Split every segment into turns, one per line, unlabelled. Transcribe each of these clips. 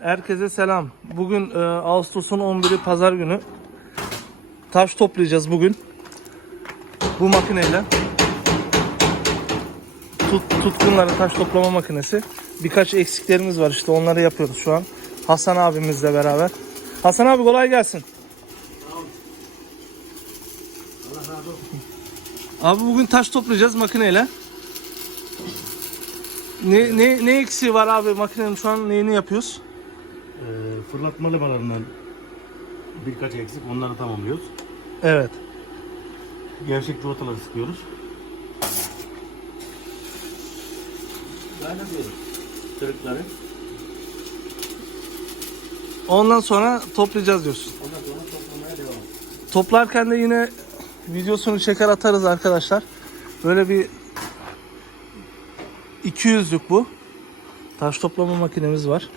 Herkese selam. Bugün e, Ağustos'un 11'i pazar günü. Taş toplayacağız bugün. Bu makineyle. Tut, tutkunları taş toplama makinesi. Birkaç eksiklerimiz var işte onları yapıyoruz şu an. Hasan abimizle beraber. Hasan abi kolay gelsin. Abi bugün taş toplayacağız makineyle. Ne, ne, ne eksiği var abi makinenin şu an neyini yapıyoruz?
Ee, fırlatma levalarından birkaç eksik onları tamamlıyoruz.
Evet.
Gevşek civataları sıkıyoruz. Böyle diyoruz. Kırıkları.
Ondan sonra toplayacağız diyorsun.
Ondan sonra toplamaya devam.
Toplarken de yine videosunu çeker atarız arkadaşlar. Böyle bir 200'lük bu. Taş toplama makinemiz var.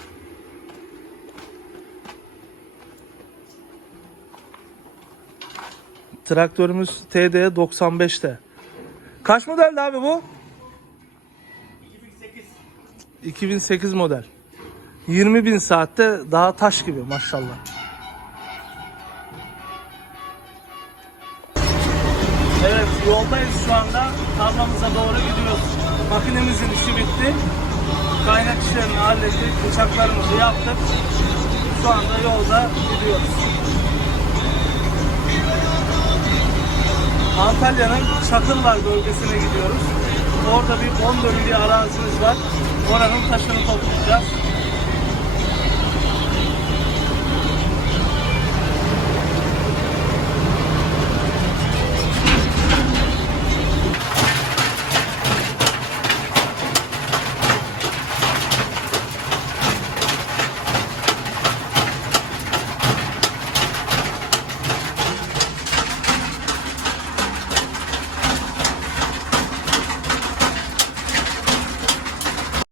Traktörümüz TD 95'te. Kaç modeldi abi bu?
2008.
2008 model. 20 bin saatte daha taş gibi maşallah. Evet yoldayız şu anda. Tarlamıza doğru gidiyoruz. Makinemizin işi bitti. Kaynak işlerini hallettik. Bıçaklarımızı yaptık. Şu anda yolda gidiyoruz. Antalya'nın Çakıllar bölgesine gidiyoruz. Orada bir 10 dönüm bir arazimiz var. Oranın taşını toplayacağız.